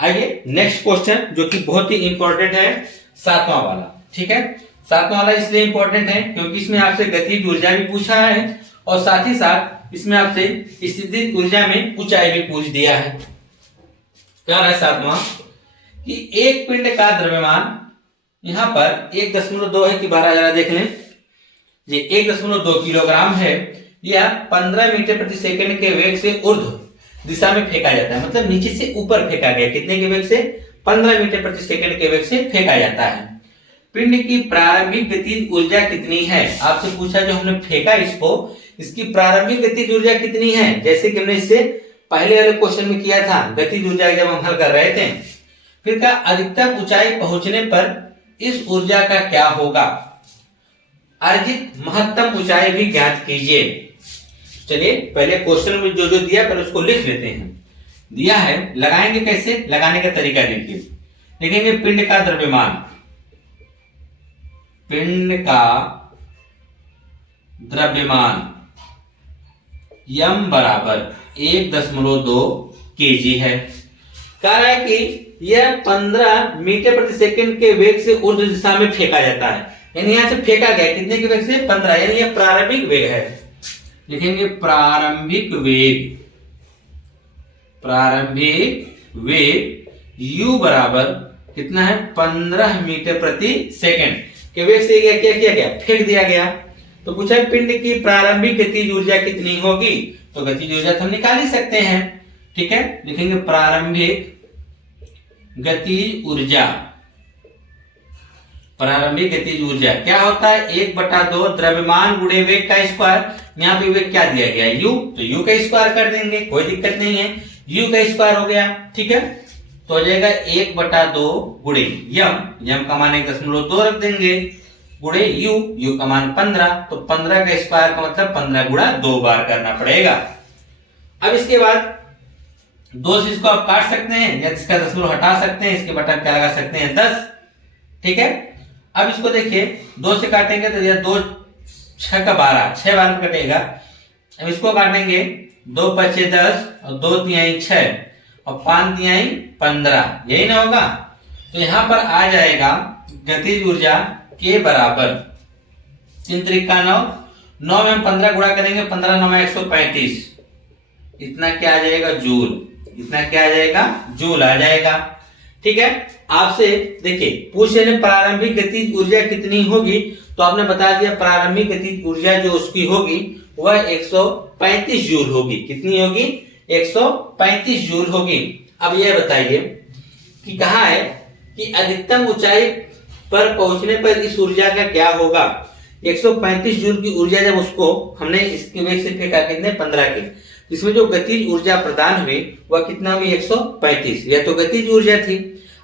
आइए नेक्स्ट क्वेश्चन जो कि बहुत ही इंपॉर्टेंट है, 7वां वाला। ठीक है, 7वां वाला इसलिए इंपॉर्टेंट है क्योंकि इसमें आपसे गतिज ऊर्जा भी पूछा है और साथ ही साथ इसमें आपसे स्थितिज ऊर्जा में ऊंचाई भी पूछ दिया है। क्या रहा है 7वां कि एक पिंड का द्रव्यमान यहां पर 1.2 है कि 12 देख लें। ये 1.2 किलोग्राम है। यह 15 मीटर प्रति सेकंड के वेग से ऊर्ध्व दिशा में फेंका जाता है, मतलब नीचे से ऊपर फेंका गया। कितने के वेग से? 15 मीटर प्रति सेकंड के वेग से फेंका जाता है। पिंड की प्रारंभिक गतिज ऊर्जा कितनी है? आपसे पूछा जो हमने फेंका इसको, इसकी प्रारंभिक गतिज ऊर्जा कितनी है? जैसे कि हमने इससे पहले वाले क्वेश्चन में किया था, गतिज ऊर्जा जब हम हल कर रहे थे। फिर का अधिकतम ऊंचाई पहुंचने पर इस ऊर्जा का क्या होगा? अर्जित महत्तम ऊंचाई भी ज्ञात कीजिए। चलिए पहले क्वेश्चन में जो जो दिया पहले उसको लिख लेते हैं। दिया है, लगाएंगे कैसे? लगाने का तरीका देखिए। लिखेंगे पिंड का द्रव्यमान। पिंड का द्रव्यमान m बराबर 1.2 केजी है। कह रहा है कि यह 15 मीटर प्रति सेकंड के वेग से ऊर्ध्व दिशा में फेंका जाता है, यानी यहां से फेंका गया। कितने के वेग से? 15, यानी यह प्रारंभिक वेग है। लिखेंगे प्रारंभिक वेग। प्रारंभिक वेग u बराबर कितना है? 15 मीटर प्रति सेकंड के वेग से क्या किया गया? फेंक दिया गया। तो पूछा पिंड की प्रारंभिक गतिज ऊर्जा कितनी होगी? तो गतिज ऊर्जा तो हम निकाल ही सकते हैं। ठीक है, लिखेंगे प्रारंभिक गतिज ऊर्जा। प्रारंभिक गतिज ऊर्जा क्या होता है? 1/2 द्रव्यमान गुणे वेग का स्क्वायर। यहाँ पे वेग क्या दिया गया? u, तो u का स्क्वायर कर देंगे, कोई दिक्कत नहीं है। u का स्क्वायर हो गया। ठीक है, तो हो जाएगा 1/2 गुणे m का मान 1.2 रख देंगे, गुणे u का मान 15, तो 15 का स्क्वायर का मतलब 15 गुणा 2 बार करना पड़ेगा। अब इसके बाद 2 से इसको आप काट सकते हैं या इसका दशमलव हटा सकते हैं, इसके बटा क्या लगा सकते हैं? 10। ठीक है। अब इसको देखिए 2 से काटेंगे तो यह 2 6 का 12, 6 बार में कटेगा। अब इसको काटेंगे 2 5 10 और 2 तिहाई 6 और 5 तिहाई 15, यही ना होगा। तो यहां पर आ जाएगा गतिज ऊर्जा के बराबर 3 त्रिका 9, 9 में 15 गुणा करेंगे, 15 9 में 135, इतना क्या आ जाएगा जूल, इतना क्या आ जाएगा जूल आ जाएगा। ठीक है। आपसे देखिए पूछ रहे प्रारंभिक गतिज ऊर्जा कितनी होगी, तो आपने बता दिया प्रारंभिक गतिज ऊर्जा जो उसकी होगी वह 135 जूल होगी। कितनी होगी? 135 जूल होगी। अब यह बताइए कि कहा है कि अधिकतम ऊंचाई पर पहुंचने पर इस ऊर्जा का क्या होगा। 135 जूल की ऊर्जा जब उसको हमने इसके वेग से फेंका कितने 15 के, इसमें जो गतिज ऊर्जा प्रदान हुई वह कितना हुई 135। यह तो गतिज ऊर्जा थी।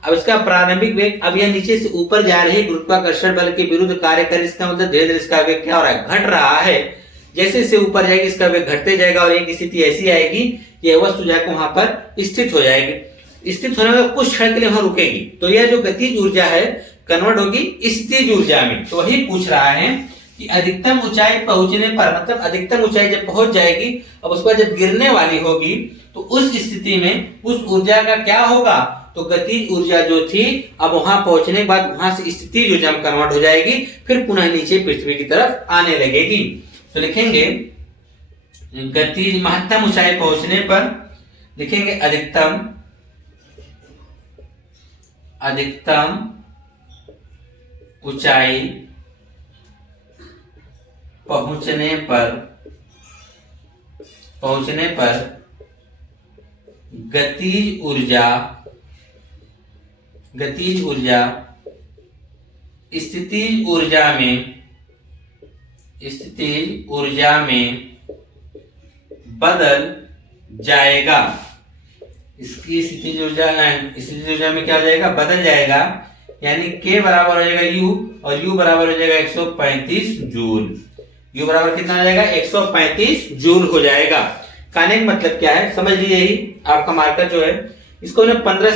अब इसका प्रारंभिक वेग, अब यह नीचे से ऊपर जा रही गुरुत्वाकर्षण बल के विरुद्ध कार्य कर, इसका मतलब धीरे धीरे इसका वेग क्या हो रहा है, घट रहा है। जैसे जैसे ऊपर जाएगी इसका वेग घटते जाएगा और एक स्थिति ऐसी आएगी कि यह वस्तु जाकर वहां पर स्थित हो जाएगी। स्थित होने में कुछ क्षण के लिए वहां रुकेगी, तो यह जो गतिज ऊर्जा है कन्वर्ट होगी स्थितिज ऊर्जा में। तो वही पूछ रहा है कि अधिकतम ऊंचाई पहुंचने पर, मतलब अधिकतम ऊंचाई जब पहुंच जाएगी, अब उसके बाद जब गिरने वाली होगी तो उस स्थिति में उस ऊर्जा का क्या होगा। तो गतिज ऊर्जा जो थी अब वहां पहुंचने के बाद वहां से स्थितिज ऊर्जा में कन्वर्ट हो जाएगी, फिर पुनः नीचे पृथ्वी की तरफ आने लगेगी। तो लिखेंगे गतिज महत्तम ऊंचाई पहुंचने पर, लिखेंगे अधिकतम ऊंचाई पहुंचने पर गतिज ऊर्जा स्थितिज ऊर्जा में बदल जाएगा। इसकी स्थितिज ऊर्जा में क्या हो जाएगा, बदल जाएगा। यानी के बराबर हो जाएगा यू, और यू बराबर हो जाएगा 135 जूल। यू बराबर कितना हो जाएगा 135 जूल हो जाएगा। कहने का मतलब क्या है समझ लीजिए, यही आपका मार्कर जो है इसको 15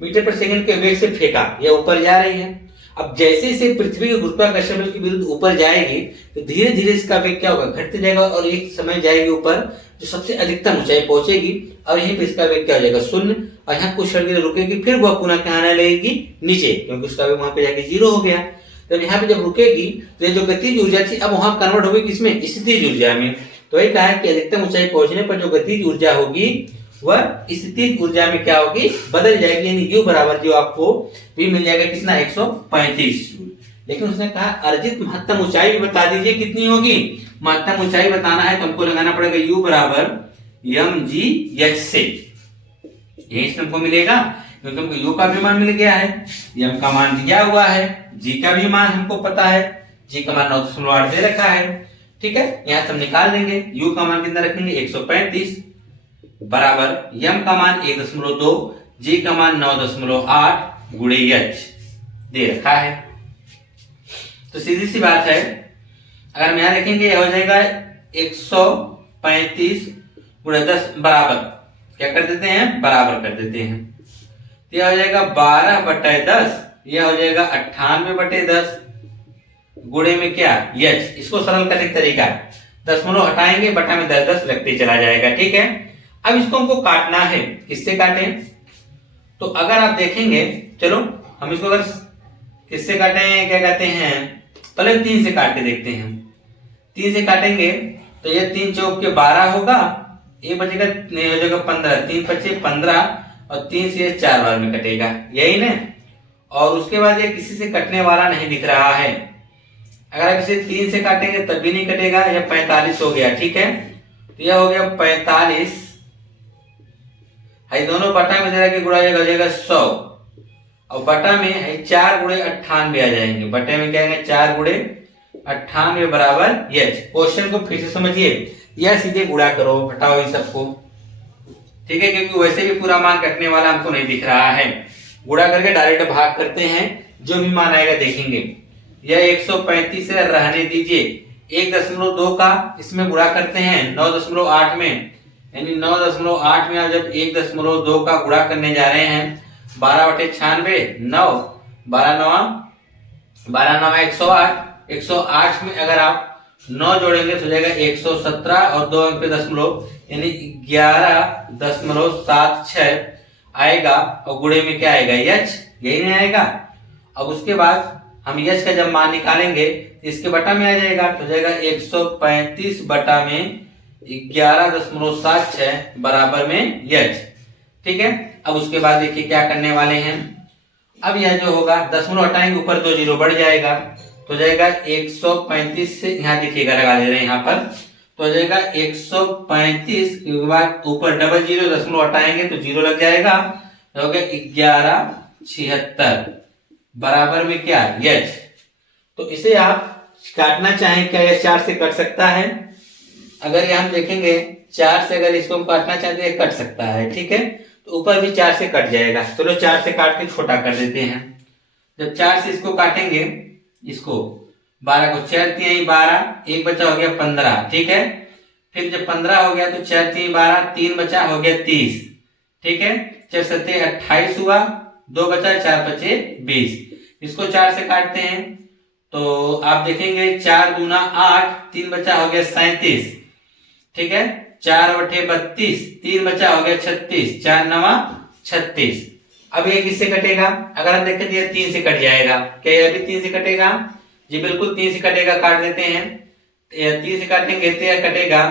मीटर पर सेकंड के वेग से फेंका, यह ऊपर जा रही है। अब जैसे जैसे पृथ्वी के गुरुत्वाकर्षण बल के विरुद्ध ऊपर जाएगी तो धीरे धीरे इसका वेग क्या होगा, घटते जाएगा और एक समय जाएगी ऊपर जो सबसे अधिकतम ऊंचाई पहुंचेगी, और यहीं पे इसका वेग क्या हो जाएगा 0, और यहाँ कुछ क्षण के लिए रुकेगी, फिर वह पुनः क्या आने लगेगी नीचे, क्योंकि उसका वेग वहां पे जाके 0 हो गया। तो यहाँ पे जब रुकेगी तो ये जो गतिज ऊर्जा थी अब वहां कन्वर्ट होगी किसमें, स्थितिज ऊर्जा में। तो यही कहा है कि अधिकतम ऊंचाई पहुंचने पर जो गतिज ऊर्जा होगी वह स्थितिज ऊर्जा में क्या होगी, बदल जाएगी। यानी यू बराबर जो आपको भी मिल जाएगा कितना 135। लेकिन उसने कहा अर्जित महत्तम ऊंचाई भी बता दीजिए कितनी होगी। महत्तम ऊंचाई बताना है तो हमको लगाना पड़ेगा यू बराबर mgh से, यही हमको मिलेगा क्योंकि हमको यू का भी मान मिल गया है, एम का मान दिया हुआ है, जी का भी मान हमको पता है, जी का मान 9.8 दे रखा है। ठीक है, यहां से हम निकाल देंगे यू का मान कितना रखेंगे 135 बराबर एम का मान 1.2, जी का मान 9.8 गुणे एच दे रखा है। तो सीधी सी बात है, अगर हम यहां देखेंगे हो जाएगा 135 गुणे 10 बराबर क्या कर देते हैं, बराबर कर देते हैं। तो यह हो जाएगा 12/10, यह हो जाएगा 98/10 गुणे में क्या एच। इसको सरल करने का तरीका है, दशमलव हटाएंगे, बटा में 10 लगते चला जाएगा। ठीक है, अब इसको हमको काटना है, किससे काटें। तो अगर आप देखेंगे, चलो हम इसको अगर किससे काटें, क्या कहते हैं, पहले 3 से काट के देखते हैं। 3 से काटेंगे तो ये 3 चौक के 12 होगा, ये बचेगा नहीं हो जाएगा 15, 3 5 15 और 3 से 4 बार में कटेगा, यही ना। और उसके बाद ये किसी से कटने वाला नहीं दिख रहा है, अगर आप इसे 3 से काटेंगे तब भी नहीं कटेगा, यह 45 हो गया। ठीक है, तो यह हो गया 45, दोनों बटा में जरा के गुणा हो जाएगा 100, और बटा में 4 गुणे 98 आ जाएंगे, बटे में क्या आएंगे 4 गुणे 98 बराबर एच। क्वेश्चन को फिर से समझिए, या सीधे गुणा करो, हटाओ इन सबको। ठीक है, क्योंकि वैसे भी पूरा मान कटने वाला हमको नहीं दिख रहा है, गुणा करके डायरेक्ट भाग करते हैं, जो भी मान आएगा देखेंगे। यह 135 से रहने दीजिए, 1.2 का इसमें गुणा करते हैं 9.8 में, यानी 9.8 में आप जब 1.2 का गुणा करने जा रहे हैं 12/96 9, 12 नवा 108, 108 में अगर आप 9 जोड़ेंगे तो हो जाएगा 117 और 2 अंक पे दशमलव यानी 11.76 आएगा और गुणे में क्या आएगा यच, यही नहीं आएगा। अब उसके बाद हम यच का जब मान निकालेंगे तो इसके बटा में आ जाएगा तो हो जाएगा 135 बटा में 11.76 बराबर में यच। ठीक है, अब उसके बाद देखिए क्या करने वाले हैं। अब यह जो होगा दशमलव हटाएंगे ऊपर 2 जीरो बढ़ जाएगा तो जाएगा 135 से यहाँ देखिएगा लगा दे रहे हैं यहाँ पर तो हो जाएगा 135 के बाद ऊपर डबल जीरो दशमलव हटाएंगे तो जीरो लग जाएगा तो हो गया 1176 बराबर में क्या यच। तो इसे आप काटना चाहें क्या यह 4 से कट सकता है। अगर ये हम देखेंगे 4 से अगर इसको हम काटना चाहते हैं कट सकता है। ठीक है, तो ऊपर भी 4 से कट जाएगा। चलो 4 से काट के छोटा कर देते हैं। जब 4 से इसको काटेंगे इसको 12 को 4 3 12 एक बचा हो गया 15। ठीक है, फिर जब 15 हो गया तो 4 3 12 3 बचा हो गया 30। ठीक है, 4 7 28 हुआ 2 बचा 4 बचे 20। इसको 4 से काटते हैं तो आप देखेंगे 4 दूना 8 3 बचा हो गया 37। ठीक है, 4 बटे 32 3 बचा हो गया 36 4 नवा 36। अब ये किससे कटेगा, अगर हम देखें तो ये 3 से कट जाएगा। क्या ये भी 3 से कटेगा? जी बिल्कुल 3 से कटेगा, काट देते हैं। 3 से काटेंगे तो यह कटेगा,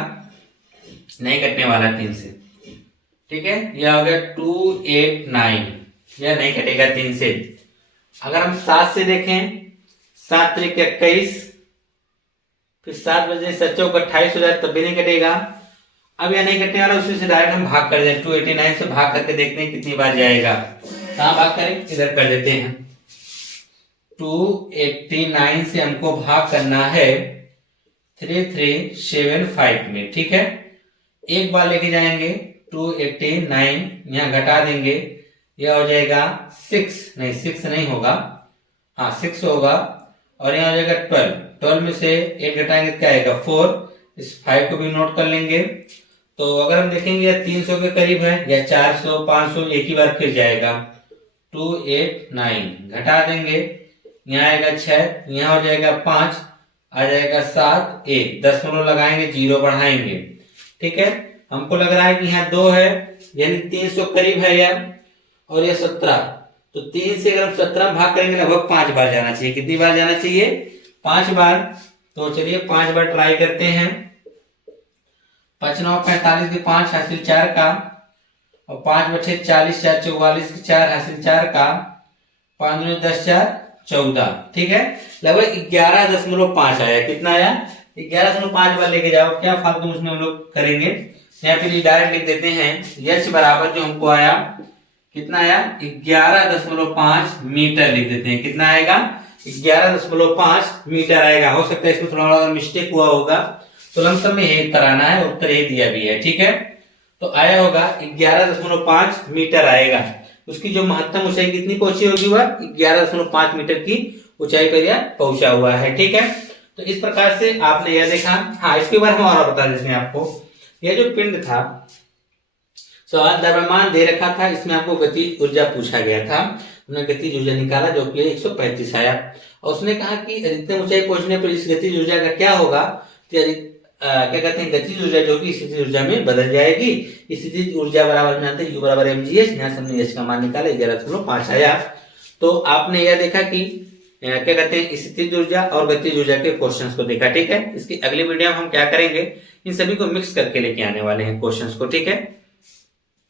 नहीं कटने वाला 3 से। ठीक है, यह हो गया 289, यह नहीं कटेगा 3 से। अगर हम 7 से देखें 7 3 21 फिर 7 बजे 7 चौक 28 हो जाए तब भी नहीं कटेगा। अब यह नहीं कटने वाला, उसी से डायरेक्ट हम भाग कर दें। 289 से भाग करके देखते हैं कितनी बार जाएगा। कहाँ भाग करें, इधर कर देते हैं। 289 से हमको भाग करना है 3375 में। ठीक है, एक बार लेके जाएंगे 289 यहाँ घटा देंगे, यह हो जाएगा 6 नहीं होगा, हाँ 6 होगा और यहाँ हो जाएगा 12 में से 8 घटाएंगे क्या आएगा 4। इस 5 को भी नोट कर लेंगे। तो अगर हम देखेंगे यह 300 के करीब है या 400 500 एक ही बार फिर जाएगा। 289 घटा देंगे, यहाँ आएगा 6, यहाँ हो जाएगा 5, आ जाएगा 7 1 दशमलव लगाएंगे 0 बढ़ाएंगे। ठीक है, हमको लग रहा है कि यहाँ 2 है यानी 300 करीब है यह, और यह 17। तो 3 से अगर हम 17 भाग करेंगे लगभग 5 बार जाना चाहिए। कितनी बार जाना चाहिए? 5 बार। तो चलिए 5 बार ट्राई करते हैं। 5 9 45 के 5 हासिल 4 का और 5 बचे 40 4 44 के 4 हासिल 4 का 5 दूनी 10 4 14। ठीक है, लगभग 11.5 आया। कितना आया? 11.5 बार लेके जाओ, क्या फालतू उसमें हम लोग करेंगे। यहाँ पे डायरेक्ट लिख देते हैं यच बराबर जो हमको आया कितना आया 11.5 मीटर लिख देते हैं। कितना आएगा? 11.5 मीटर आएगा। हो सकता है इसमें थोड़ा मिस्टेक हुआ होगा, तो लमसम में यही कराना है, उत्तर यही दिया भी है। ठीक है, तो आया होगा 11.5 मीटर आएगा। उसकी जो महत्तम ऊंचाई कितनी पहुंची होगी, वह 11.5 मीटर की ऊंचाई पर यह पहुंचा हुआ है। ठीक है, तो इस प्रकार से आपने यह देखा। हाँ, इसके बारे में और बता देते हैं आपको। यह जो पिंड था, सवाल द्रव्यमान दे रखा था, इसमें आपको गतिज ऊर्जा पूछा गया था। हमने गतिज ऊर्जा निकाला जो कि 135 आया, और उसने कहा कि अधिकतम ऊंचाई पहुंचने पर इस गतिज ऊर्जा का क्या होगा। क्या कहते हैं, गतिज ऊर्जा जो कि स्थितिज ऊर्जा में बदल जाएगी। स्थितिज ऊर्जा बराबर जानते हैं U बराबर mgh। यहाँ से हमने h का मान निकाला 11.5 आया। तो आपने यह देखा कि क्या कहते हैं स्थितिज ऊर्जा और गतिज ऊर्जा के क्वेश्चंस को देखा। ठीक है, इसकी अगली वीडियो में हम क्या करेंगे, इन सभी को मिक्स करके लेके आने वाले हैं क्वेश्चंस को। ठीक है।